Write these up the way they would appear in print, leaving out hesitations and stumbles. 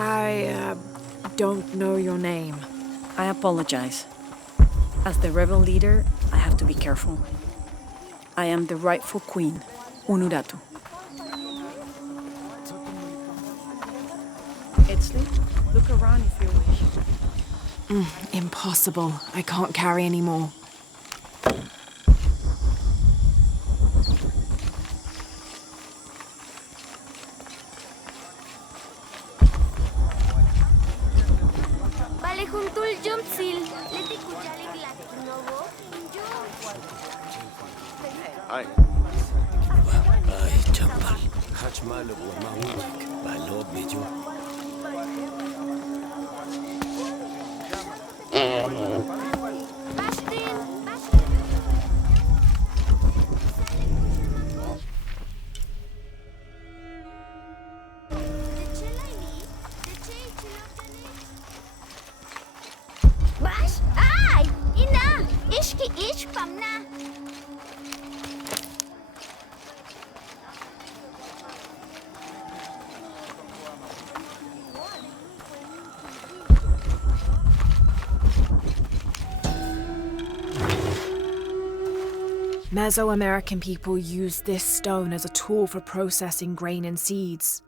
I don't know your name. I apologize. As the rebel leader, I have to be careful. I am the rightful queen, Unuratu. Edsley, look around if you wish. Impossible. I can't carry anymore. Ay. Ay, champal. Hachmalo wa maunik. Balo bejo. Baş? Ay! Ina! İşki iş pamna! Mesoamerican people used this stone as a tool for processing grain and seeds.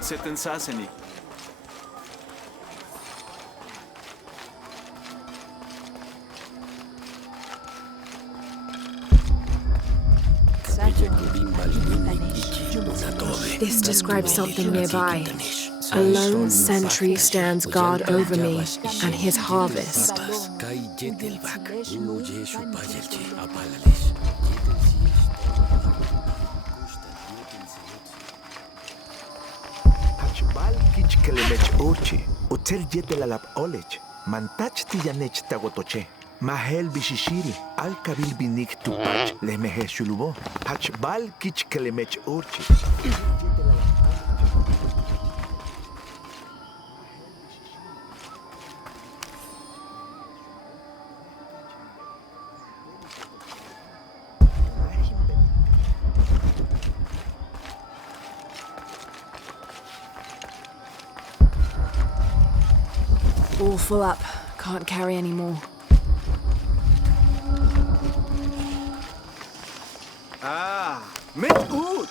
Sitten saseni. This describes something nearby. A lone sentry stands guard over me and his harvest. Hachbal kichkelemech ochi, hotel yetelalap olech, mantach tiyanech tagotoche. Mahel bishishiri, alkabil binik tupach, lemehe shulubo. Hachbal kichkelemech ochi. All full up. Can't carry anymore. Ah, mit gut.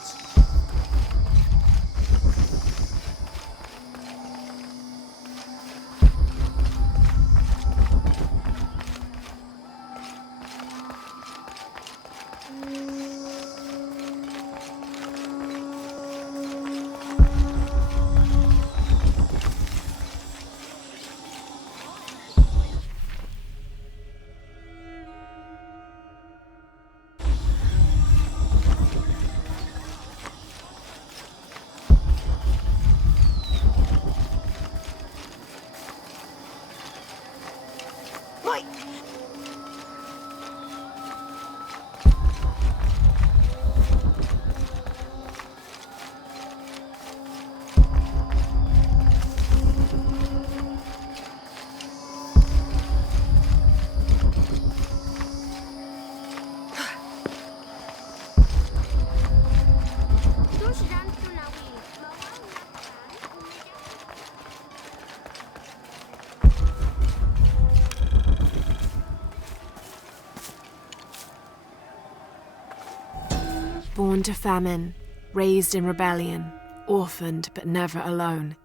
Born to famine, raised in rebellion, orphaned but never alone,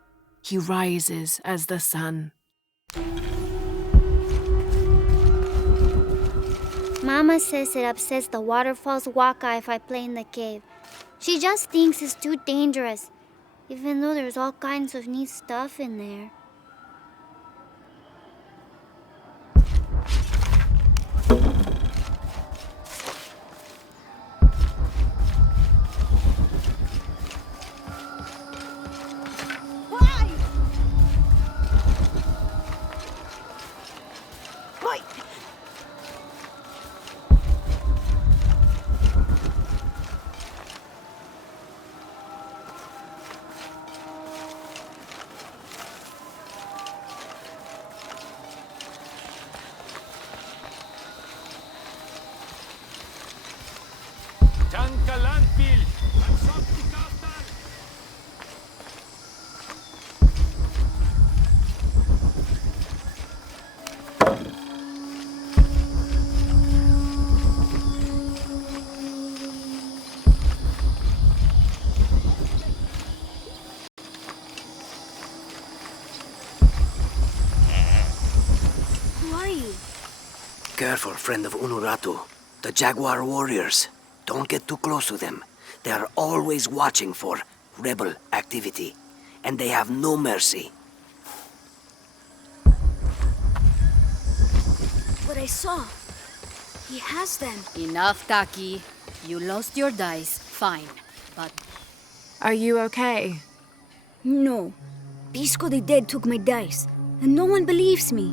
he rises as the sun. Mama says it upsets the waterfall's waka if I play in the cave. She just thinks it's too dangerous, even though there's all kinds of neat stuff in there. Tanka landfill! Who are you? Careful, friend of Unuratu. The Jaguar warriors. Don't get too close to them. They are always watching for rebel activity. And they have no mercy. What I saw. He has them. Enough, Takiy. You lost your dice, fine. But Are you okay? No. Pisco the Dead took my dice, and no one believes me.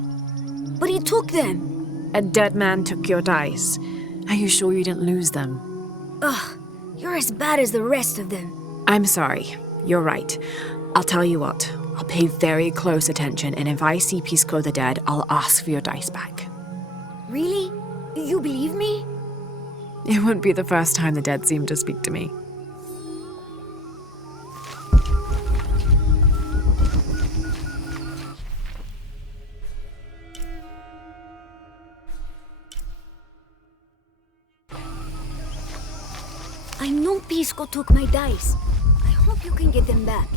But he took them. A dead man took your dice. Are you sure you didn't lose them? Ugh, you're as bad as the rest of them. I'm sorry. You're right. I'll tell you what. I'll pay very close attention, and if I see Pisco the Dead, I'll ask for your dice back. Really? You believe me? It wouldn't be the first time the dead seemed to speak to me. I know Pisco took my dice. I hope you can get them back.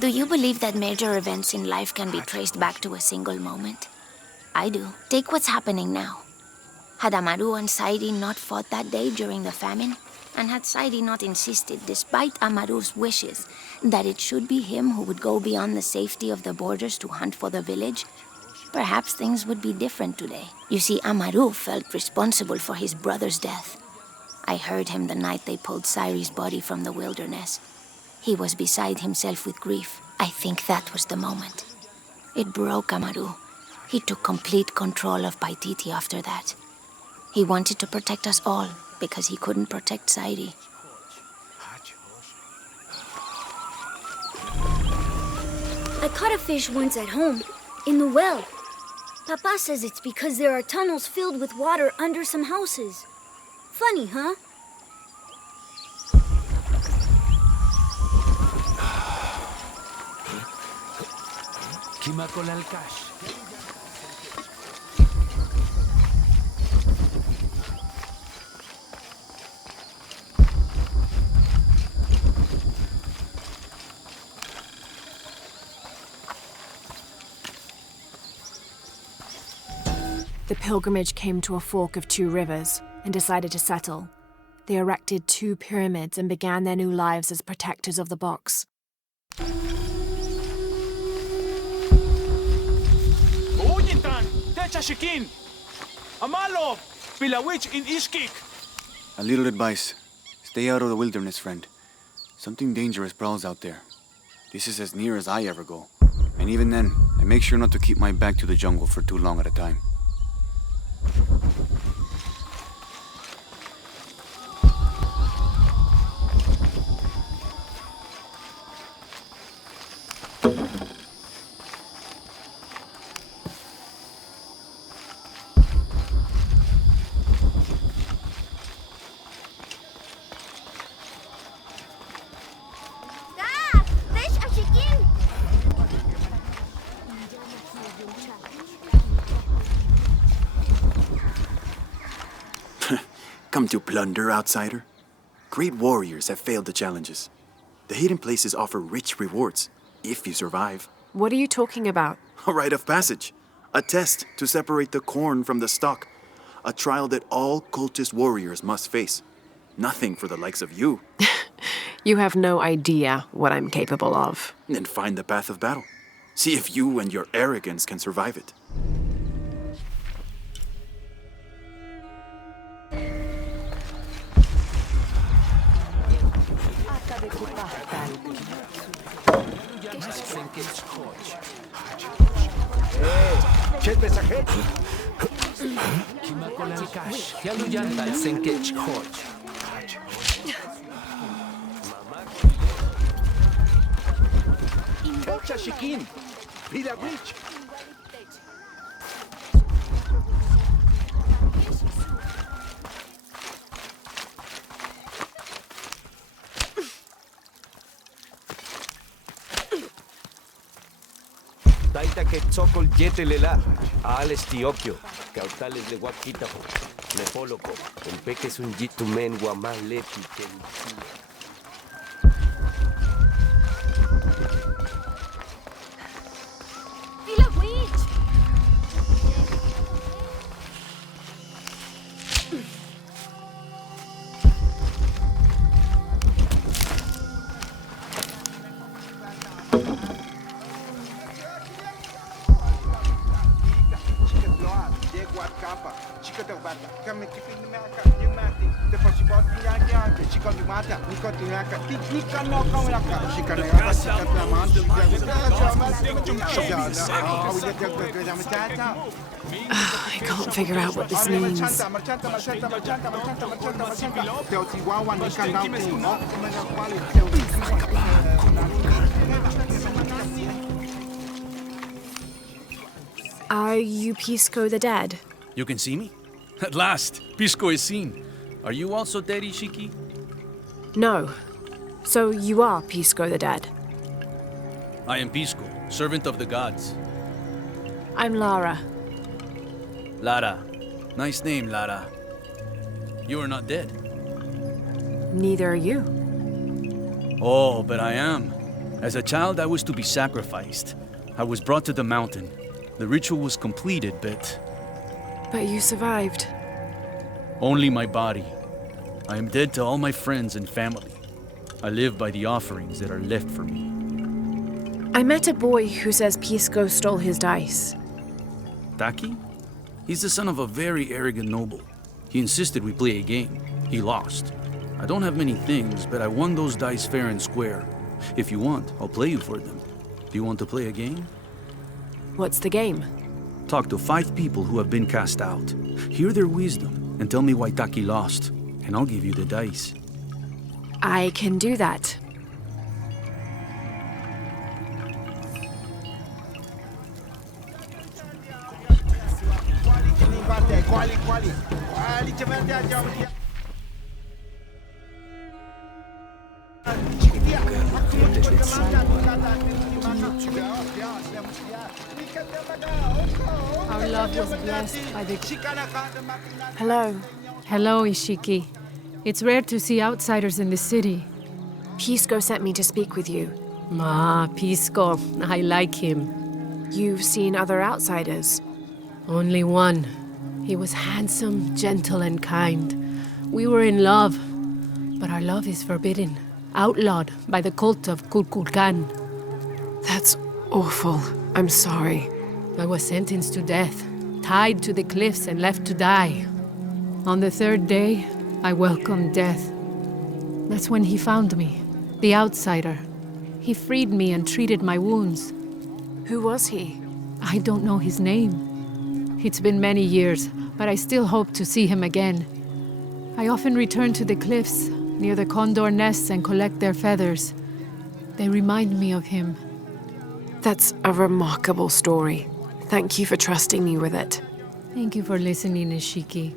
Do you believe that major events in life can be traced back to a single moment? I do. Take what's happening now. Had Amaru and Sairi not fought that day during the famine, and had Sairi not insisted, despite Amaru's wishes, that it should be him who would go beyond the safety of the borders to hunt for the village, perhaps things would be different today. You see, Amaru felt responsible for his brother's death. I heard him the night they pulled Sairi's body from the wilderness. He was beside himself with grief. I think that was the moment. It broke Amaru. He took complete control of Paititi after that. He wanted to protect us all because he couldn't protect Sairi. I caught a fish once at home, in the well. Papa says it's because there are tunnels filled with water under some houses. Funny, huh? The pilgrimage came to a fork of two rivers and decided to settle. They erected 2 pyramids and began their new lives as protectors of the box. Uuyintan! Techashikin! Amalo! Pilawich in Ishkik! A little advice. Stay out of the wilderness, friend. Something dangerous prowls out there. This is as near as I ever go. And even then, I make sure not to keep my back to the jungle for too long at a time. Come to plunder, outsider? Great warriors have failed the challenges. The hidden places offer rich rewards, if you survive. What are you talking about? A rite of passage. A test to separate the corn from the stalk. A trial that all cultist warriors must face. Nothing for the likes of you. You have no idea what I'm capable of. Then find the path of battle. See if you and your arrogance can survive it. Techa Shikin, Pila Witch. Taita que tzocol yetelela, ales tiokio, cautales de guaquitapo, nefoloco, el peque es un yitumen guamaleti que I can't figure out what this means. Are you Pisco the dead? You can see me? At last, Pisco is seen. Are you also dead, Ishiki? No. So you are Pisco the dead? I am Pisco, servant of the gods. I'm Lara. Lara. Nice name, Lara. You are not dead. Neither are you. Oh, but I am. As a child, I was to be sacrificed. I was brought to the mountain. The ritual was completed, but you survived. only my body. I am dead to all my friends and family. I live by the offerings that are left for me. I met a boy who says Pisco stole his dice. Takiy? He's the son of a very arrogant noble. He insisted we play a game. He lost. I don't have many things, but I won those dice fair and square. If you want, I'll play you for them. Do you want to play a game? What's the game? Talk to 5 people who have been cast out. Hear their wisdom and tell me why Takiy lost, and I'll give you the dice. I can do that. Our love was blessed by the... Hello. Hello, Ishiki. It's rare to see outsiders in the city. Pisco sent me to speak with you. Ah, Pisco. I like him. You've seen other outsiders? Only one. He was handsome, gentle, and kind. We were in love. But our love is forbidden. Outlawed by the cult of Kukulkan. That's awful. I'm sorry. I was sentenced to death, tied to the cliffs and left to die. On the 3rd day, I welcomed death. That's when he found me, the outsider. He freed me and treated my wounds. Who was he? I don't know his name. It's been many years, but I still hope to see him again. I often return to the cliffs, near the condor nests, and collect their feathers. They remind me of him. That's a remarkable story. Thank you for trusting me with it. Thank you for listening, Ishiki.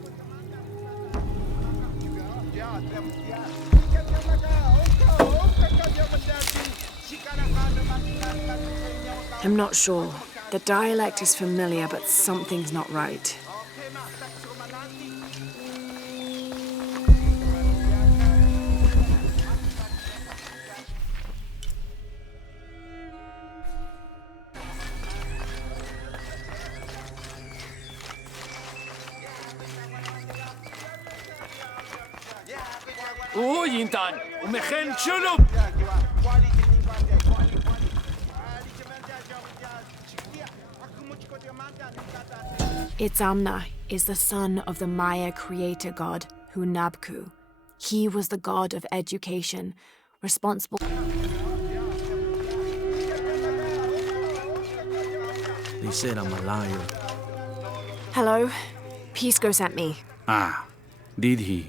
I'm not sure. The dialect is familiar, but something's not right. Yintan, umehen chulup. Itzamna is the son of the Maya creator god, Hunabku. He was the god of education, responsible... They said I'm a liar. Hello. Pisco sent me. Ah, did he?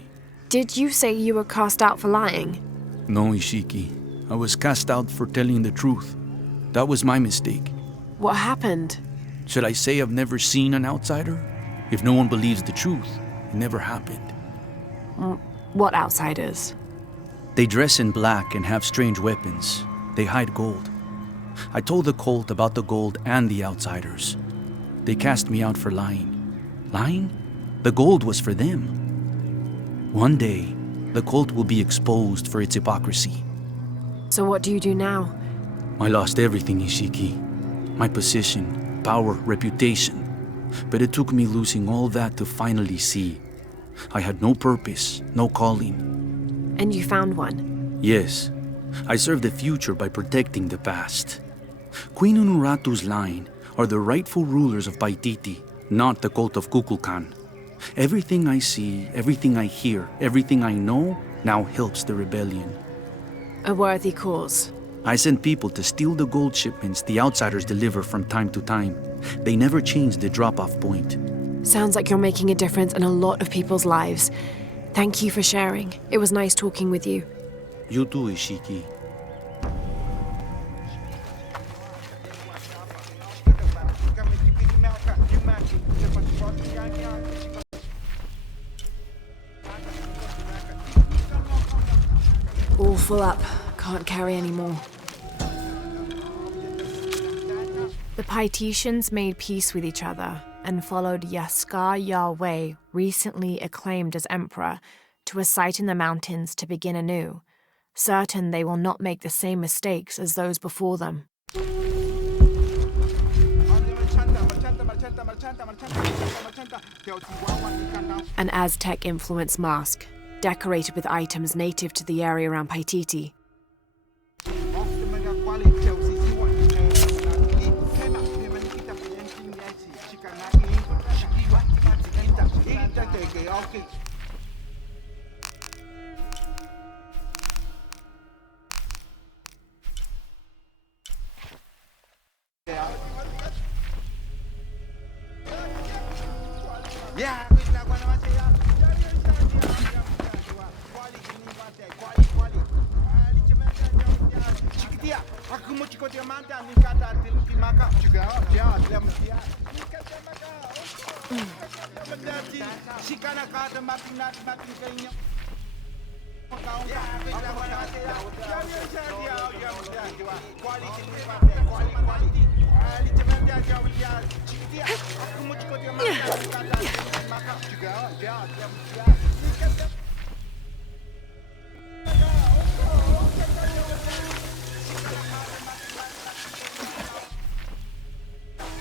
Did you say you were cast out for lying? No, Ishiki. I was cast out for telling the truth. That was my mistake. What happened? Should I say I've never seen an outsider? If no one believes the truth, it never happened. What outsiders? They dress in black and have strange weapons. They hide gold. I told the cult about the gold and the outsiders. They cast me out for lying. Lying? The gold was for them. One day, the cult will be exposed for its hypocrisy. So what do you do now? I lost everything, Ishiki. My position, power, reputation. But it took me losing all that to finally see. I had no purpose, no calling. And you found one? Yes. I serve the future by protecting the past. Queen Unuratu's line are the rightful rulers of Paititi, not the cult of Kukulkan. Everything I see, everything I hear, everything I know now helps the rebellion. A worthy cause. I send people to steal the gold shipments the outsiders deliver from time to time. They never change the drop-off point. Sounds like you're making a difference in a lot of people's lives. Thank you for sharing. It was nice talking with you. You too, Ishiki. All full up. Can't carry any more. The Paititians made peace with each other and followed Yaskar Yahweh, recently acclaimed as emperor, to a site in the mountains to begin anew, certain they will not make the same mistakes as those before them. An Aztec-influenced mask, decorated with items native to the area around Paititi.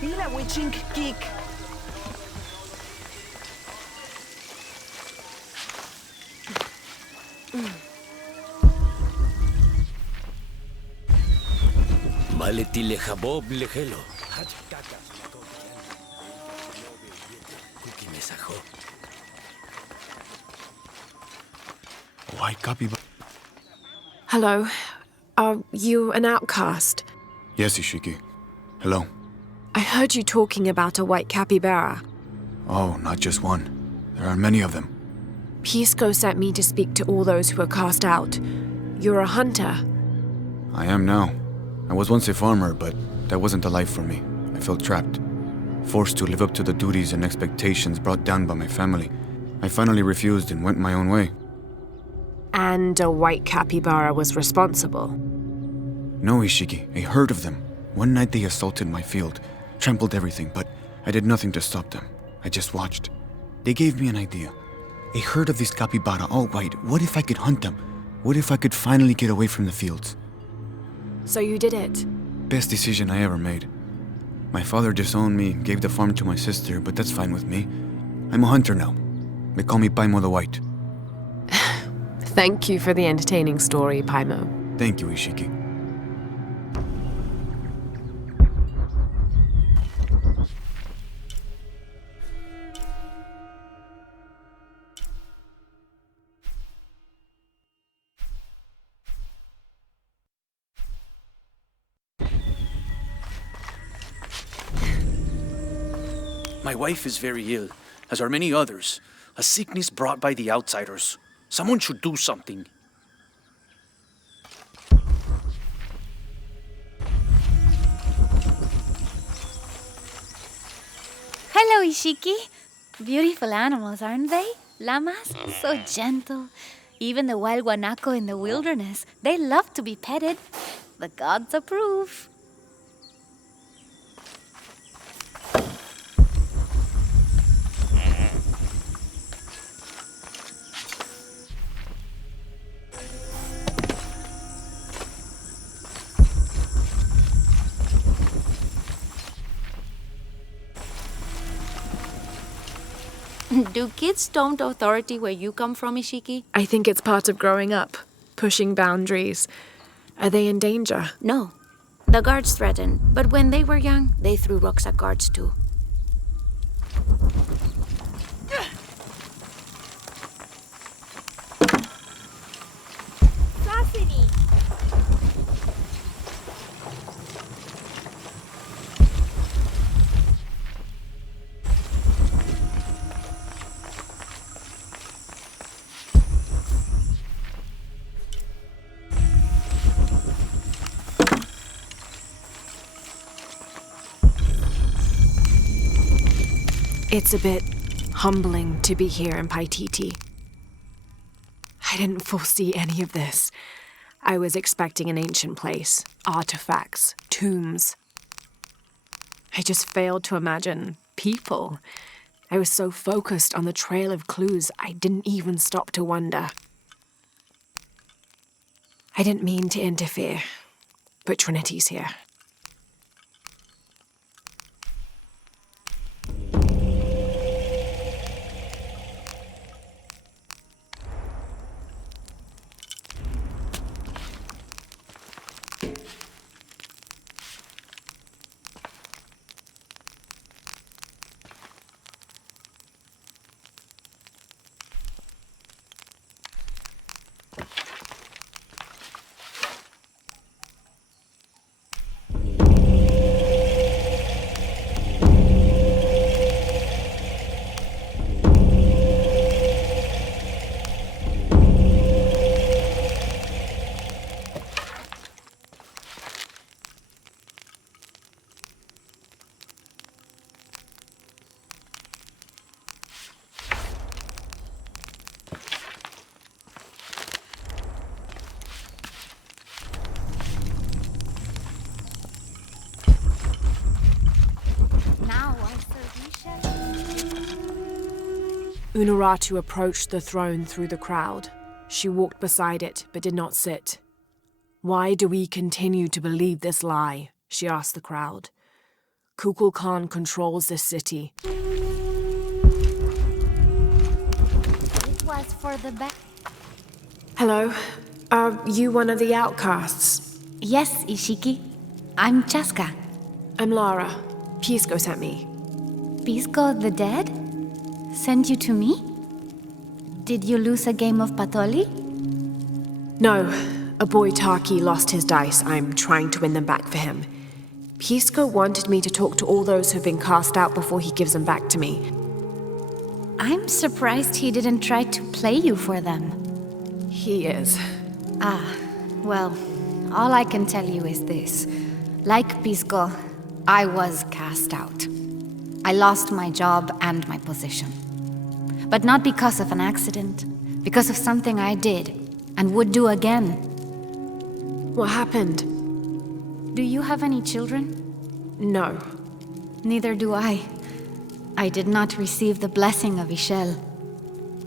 Mira, witching geek. Maleti lejabob lejelo. Kuki mesajo. White copy. Hello. Are you an outcast? Yes, Ishiki. Hello. I heard you talking about a white capybara. Oh, not just one. There are many of them. Pisco sent me to speak to all those who are cast out. You're a hunter. I am now. I was once a farmer, but that wasn't the life for me. I felt trapped. Forced to live up to the duties and expectations brought down by my family. I finally refused and went my own way. And a white capybara was responsible? No, Ishiki. A herd of them. One night they assaulted my field, trampled everything, but I did nothing to stop them. I just watched. They gave me an idea. A herd of these capybara, all white. What if I could hunt them? What if I could finally get away from the fields? So you did it? Best decision I ever made. My father disowned me, gave the farm to my sister, but that's fine with me. I'm a hunter now. They call me Paimo the White. Thank you for the entertaining story, Paimo. Thank you, Ishiki. My wife is very ill. as are many others. A sickness brought by the outsiders. Someone should do something. Hello, Ishiki. Beautiful animals, aren't they? Llamas? So gentle. Even the wild guanaco in the wilderness. They love to be petted. The gods approve. Do kids don't authority where you come from, Ishiki? I think it's part of growing up, pushing boundaries. Are they in danger? No. The guards threatened, but when they were young, they threw rocks at guards too. Sassini! It's a bit humbling to be here in Paititi. I didn't foresee any of this. I was expecting an ancient place, artifacts, tombs. I just failed to imagine people. I was so focused on the trail of clues, I didn't even stop to wonder. I didn't mean to interfere, but Trinity's here. Unuratu approached the throne through the crowd. She walked beside it, but did not sit. "Why do we continue to believe this lie?" she asked the crowd. "Kukul Khan controls this city." It was for the best. Hello, are you one of the outcasts? Yes, Ishiki. I'm Chaska. I'm Lara. Pisco sent me. Pisco the dead? Sent you to me? Did you lose a game of Patoli? No, a boy Takiy lost his dice. I'm trying to win them back for him. Pisco wanted me to talk to all those who've been cast out before he gives them back to me. I'm surprised he didn't try to play you for them. He is. Well, all I can tell you is this. Like Pisco, I was cast out. I lost my job and my position. But not because of an accident, because of something I did and would do again. What happened? Do you have any children? No. Neither do I. I did not receive the blessing of Ishel.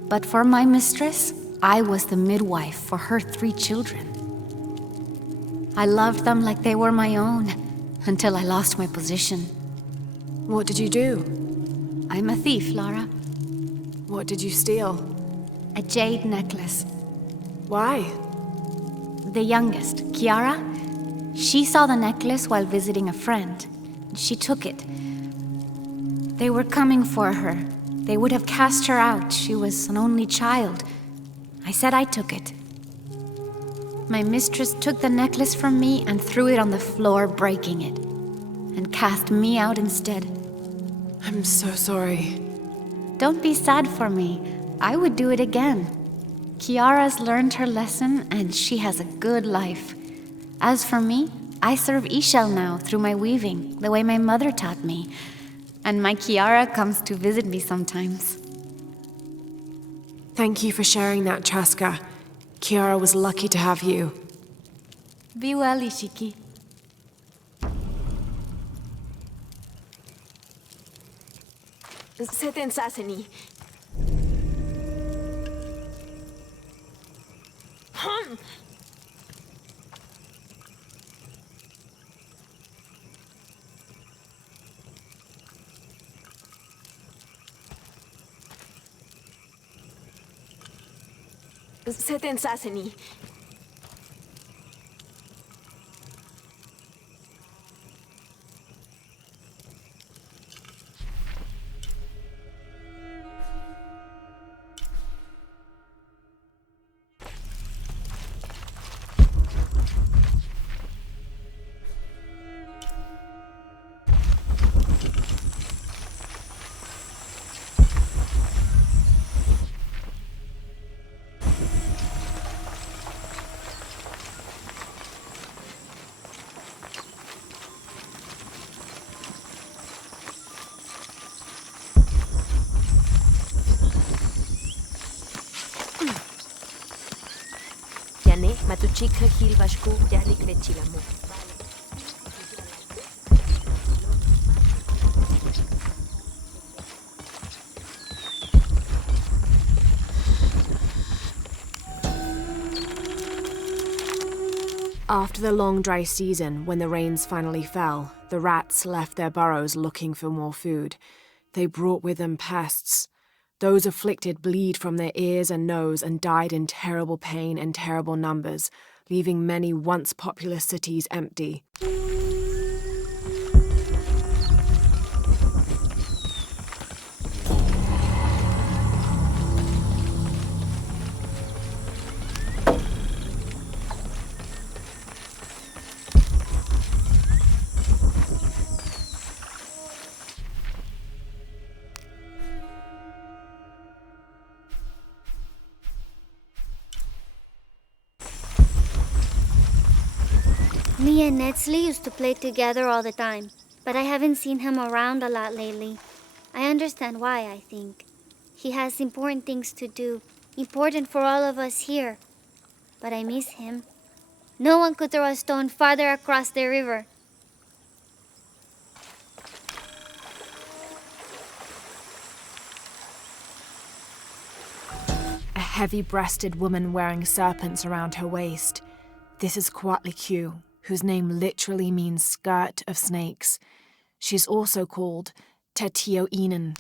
But for my mistress, I was the midwife for her 3 children. I loved them like they were my own, until I lost my position. What did you do? I'm a thief, Lara. What did you steal? A jade necklace. Why? The youngest, Kiara, she saw the necklace while visiting a friend. She took it. They were coming for her. They would have cast her out. She was an only child. I said I took it. My mistress took the necklace from me and threw it on the floor, breaking it, and cast me out instead. I'm so sorry. Don't be sad for me. I would do it again. Kiara's learned her lesson and she has a good life. As for me, I serve Ishel now through my weaving, the way my mother taught me. And my Kiara comes to visit me sometimes. Thank you for sharing that, Chaska. Kiara was lucky to have you. Be well, Ishiki. Seten saseni. Seten saseni. Yane, matuchika hilbashku yalik lechilamu. After the long dry season, when the rains finally fell, the rats left their burrows looking for more food. They brought with them pests. Those afflicted bleed from their ears and nose and died in terrible pain and terrible numbers, leaving many once populous cities empty. Me and Netsley used to play together all the time, but I haven't seen him around a lot lately. I understand why, I think. He has important things to do, important for all of us here. But I miss him. No one could throw a stone farther across the river. A heavy-breasted woman wearing serpents around her waist. This is Takiy, whose name literally means skirt of snakes. She's also called Takiy.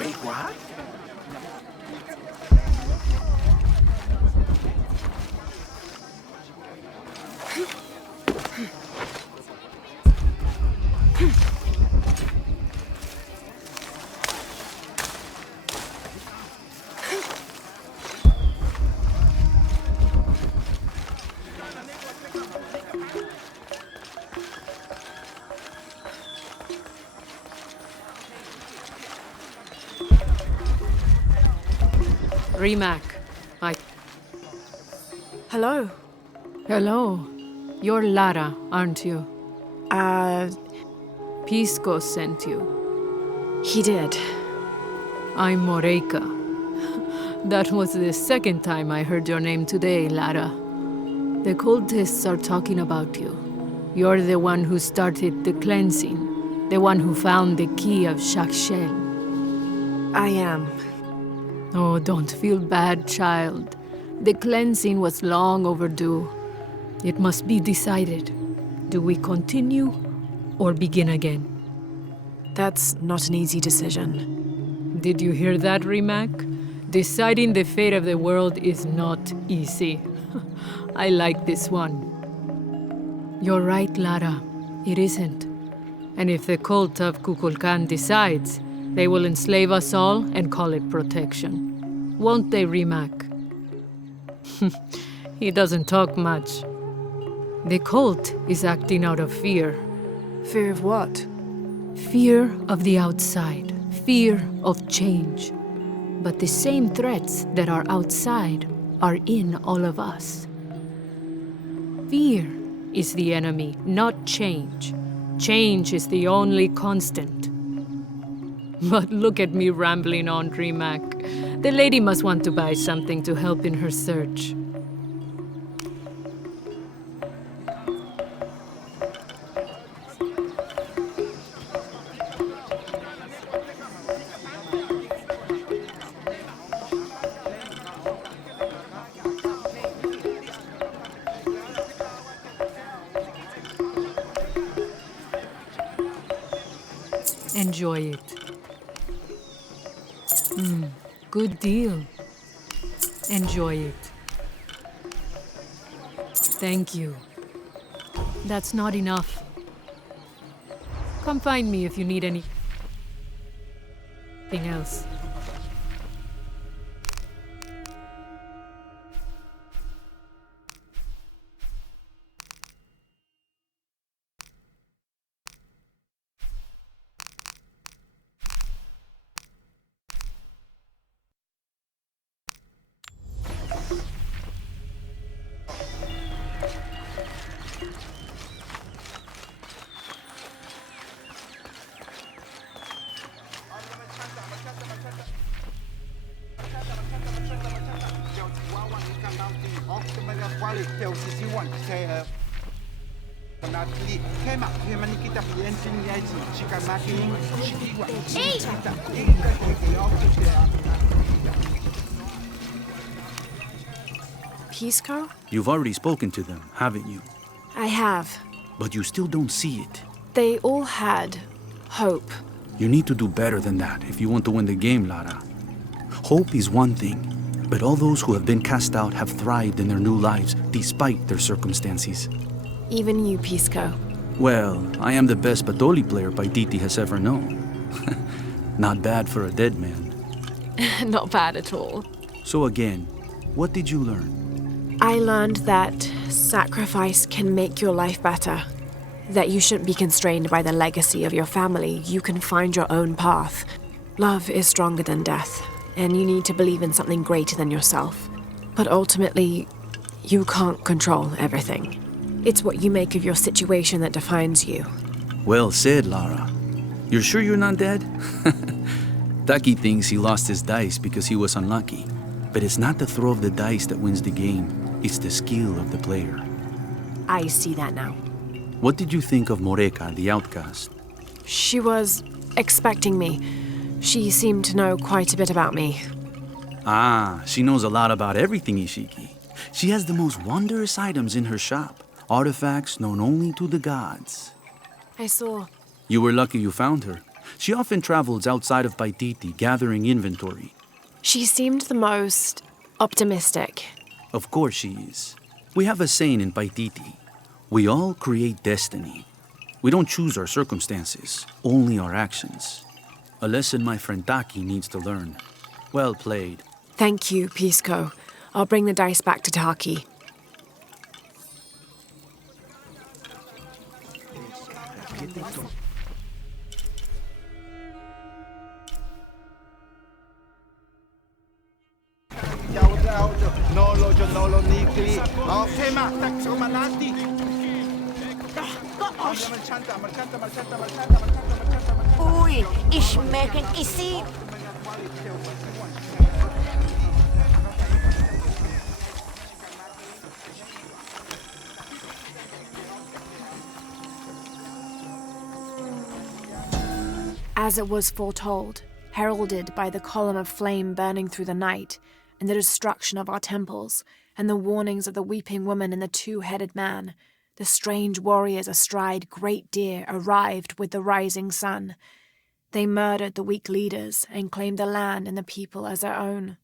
Wait, what? Rimac, Hello. Hello. You're Lara, aren't you? Pisco sent you. He did. I'm Moreika. That was the second time I heard your name today, Lara. The cultists are talking about you. You're the one who started the cleansing, the one who found the key of Shakshel. I am. Oh, don't feel bad, child. The cleansing was long overdue. It must be decided. Do we continue or begin again? That's not an easy decision. Did you hear that, Rimac? Deciding the fate of the world is not easy. I like this one. You're right, Lara. It isn't. And if the cult of Kukulkan decides, they will enslave us all and call it protection. Won't they, Rimac? He doesn't talk much. The cult is acting out of fear. Fear of what? Fear of the outside. Fear of change. But the same threats that are outside are in all of us. Fear is the enemy, not change. Change is the only constant. But look at me rambling on, Rimac. The lady must want to buy something to help in her search. Enjoy it. Good deal. Enjoy it. Thank you. That's not enough. Come find me if you need anything else. Pisco? You've already spoken to them, haven't you? I have. But you still don't see it. They all had hope. You need to do better than that if you want to win the game, Lara. Hope is one thing, but all those who have been cast out have thrived in their new lives despite their circumstances. Even you, Pisco. Well, I am the best Batoli player Paititi has ever known. Not bad for a dead man. Not bad at all. So again, what did you learn? I learned that sacrifice can make your life better. That you shouldn't be constrained by the legacy of your family. You can find your own path. Love is stronger than death, and you need to believe in something greater than yourself. But ultimately, you can't control everything. It's what you make of your situation that defines you. Well said, Lara. You're sure you're not dead? Takiy thinks he lost his dice because he was unlucky. But it's not the throw of the dice that wins the game. It's the skill of the player. I see that now. What did you think of Moreika, the outcast? She was expecting me. She seemed to know quite a bit about me. Ah, she knows a lot about everything, Ishiki. She has the most wondrous items in her shop. Artifacts known only to the gods. I saw. You were lucky you found her. She often travels outside of Paititi, gathering inventory. She seemed the most optimistic. Of course she is. We have a saying in Paititi. We all create destiny. We don't choose our circumstances, only our actions. A lesson my friend Takiy needs to learn. Well played. Thank you, Pisco. I'll bring the dice back to Takiy. Uy, ich merken isi. As it was foretold, heralded by the column of flame burning through the night, and the destruction of our temples, and the warnings of the weeping woman and the two-headed man, the strange warriors astride great deer arrived with the rising sun. They murdered the weak leaders and claimed the land and the people as their own.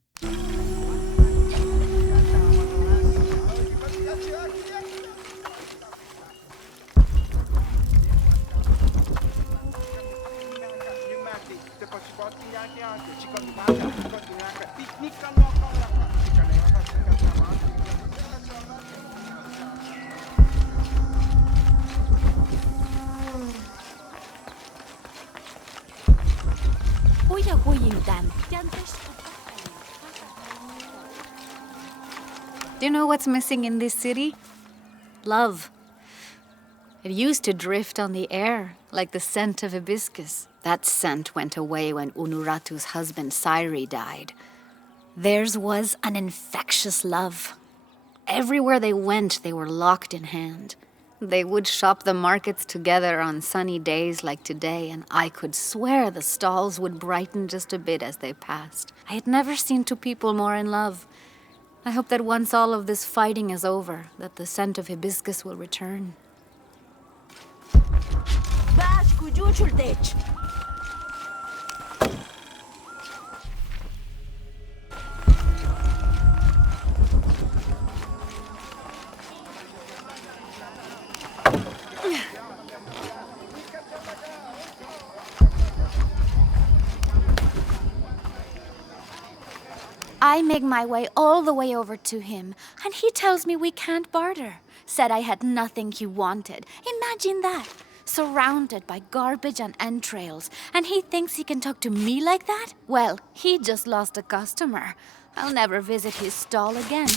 Do you know what's missing in this city? Love. It used to drift on the air, like the scent of hibiscus. That scent went away when Unuratu's husband Sairi died. Theirs was an infectious love. Everywhere they went, they were locked in hand. They would shop the markets together on sunny days like today, and I could swear the stalls would brighten just a bit as they passed. I had never seen two people more in love. I hope that once all of this fighting is over, that the scent of hibiscus will return. I make my way all the way over to him, and he tells me we can't barter. Said I had nothing he wanted. Imagine that. Surrounded by garbage and entrails, and he thinks he can talk to me like that? Well, he just lost a customer. I'll never visit his stall again.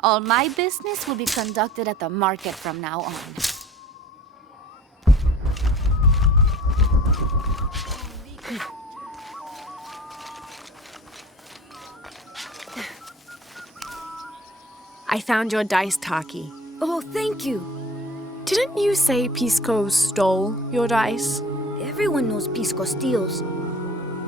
All my business will be conducted at the market from now on. I found your dice, Takiy. Oh, thank you. Didn't you say Pisco stole your dice? Everyone knows Pisco steals.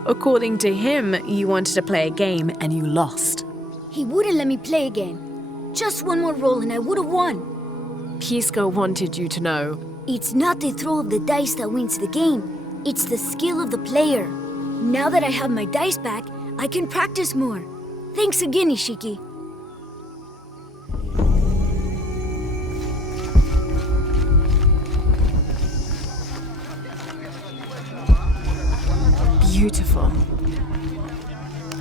According to him, you wanted to play a game and you lost. He wouldn't let me play again. Just one more roll and I would have won. Pisco wanted you to know. It's not the throw of the dice that wins the game. It's the skill of the player. Now that I have my dice back, I can practice more. Thanks again, Ishiki. Beautiful.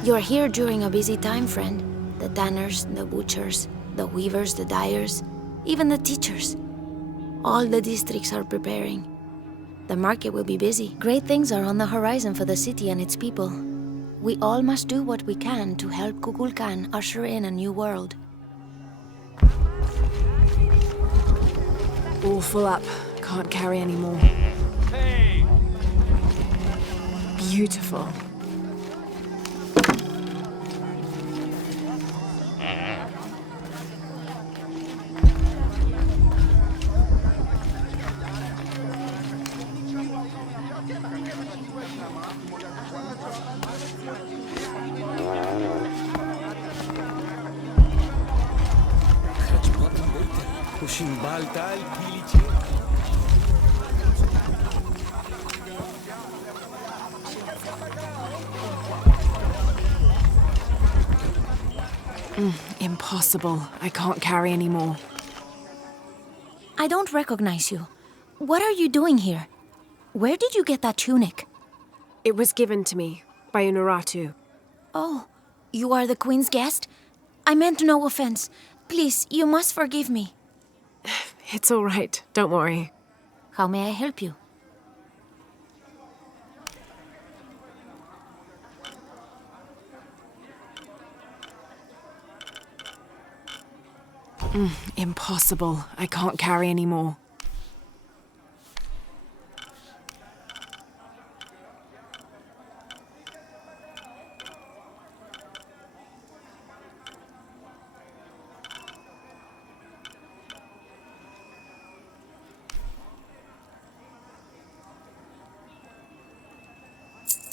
You're here during a busy time, friend. The tanners, the butchers, the weavers, the dyers, even the teachers. All the districts are preparing. The market will be busy. Great things are on the horizon for the city and its people. We all must do what we can to help Kukulkan usher in a new world. All full up. Can't carry any more. Beautiful. Impossible. I can't carry any more. I don't recognize you. What are you doing here? Where did you get that tunic? It was given to me by Unuratu. Oh, you are the Queen's guest? I meant no offense. Please, you must forgive me. It's all right. Don't worry. How may I help you? Impossible. I can't carry anymore.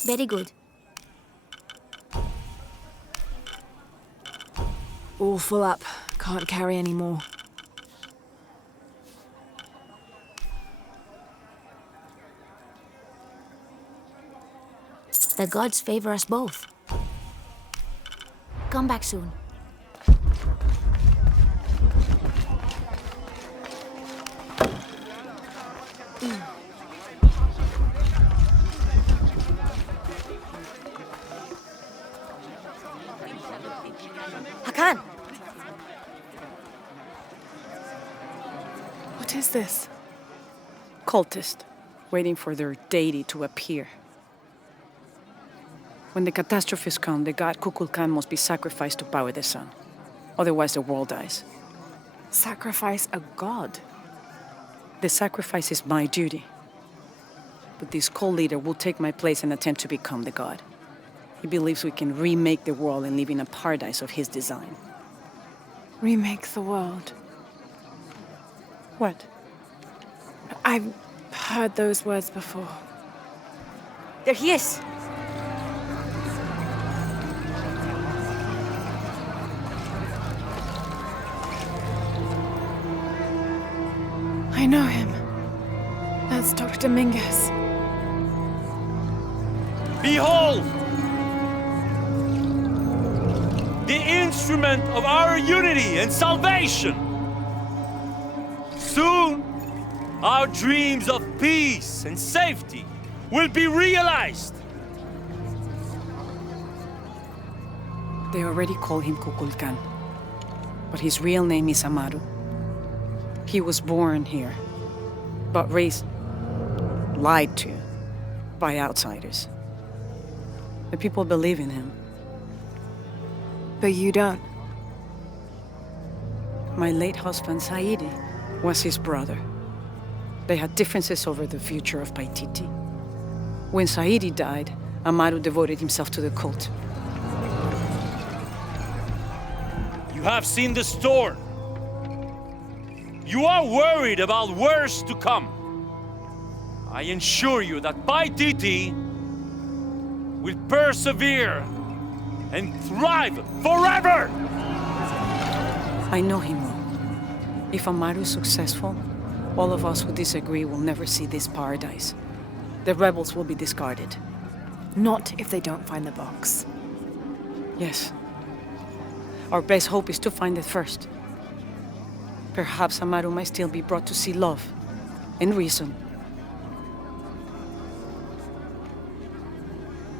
Very good. All full up. Can't carry anymore. The gods favor us both. Come back soon. Hakan! What is this? Cultist, waiting for their deity to appear. When the catastrophes come, the god Kukulkan must be sacrificed to power the sun. Otherwise, the world dies. Sacrifice a god? The sacrifice is my duty. But this cult leader will take my place and attempt to become the god. He believes we can remake the world and live in a paradise of his design. Remake the world? What? I've heard those words before. There he is! I know him. That's Dr. Dominguez. Behold! The instrument of our unity and salvation! Soon, our dreams of peace and safety will be realized! They already call him Kukulkan, but his real name is Amaru. He was born here, but raised, lied to, by outsiders. The people believe in him. But you don't. My late husband, Saidi, was his brother. They had differences over the future of Paititi. When Saidi died, Amaru devoted himself to the cult. You have seen the storm. You are worried about worse to come. I assure you that Paititi will persevere and thrive forever! I know him well. If Amaru is successful, all of us who disagree will never see this paradise. The rebels will be discarded. Not if they don't find the box. Yes. Our best hope is to find it first. Perhaps Amaru might still be brought to see love and reason.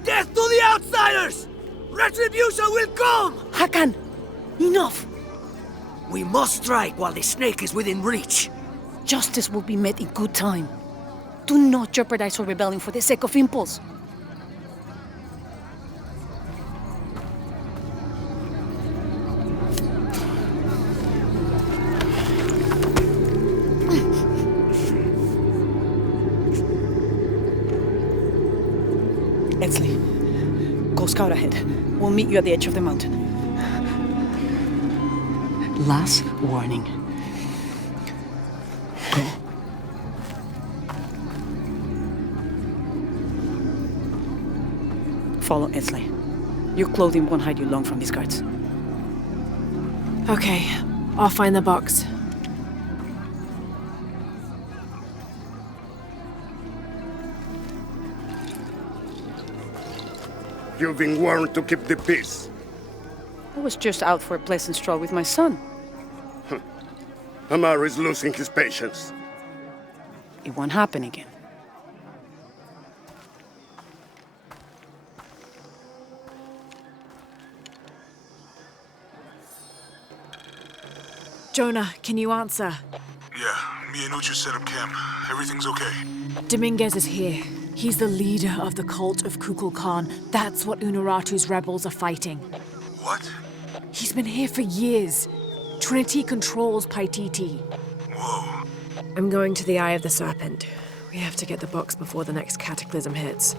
Death to the outsiders! Retribution will come! Hakan! Enough! We must strike while the snake is within reach. Justice will be met in good time. Do not jeopardize our rebellion for the sake of impulse. Edsley, go scout ahead. We'll meet you at the edge of the mountain. Last warning. Go. Follow Edsley. Your clothing won't hide you long from these guards. Okay, I'll find the box. You've been warned to keep the peace. I was just out for a pleasant stroll with my son. Amaru is losing his patience. It won't happen again. Jonah, can you answer? Yeah, me and Uchu set up camp. Everything's okay. Dominguez is here. He's the leader of the cult of Kukulkan. That's what Unuratu's rebels are fighting. What? He's been here for years, Trinity controls Paititi. Whoa. I'm going to the Eye of the Serpent. We have to get the box before the next cataclysm hits.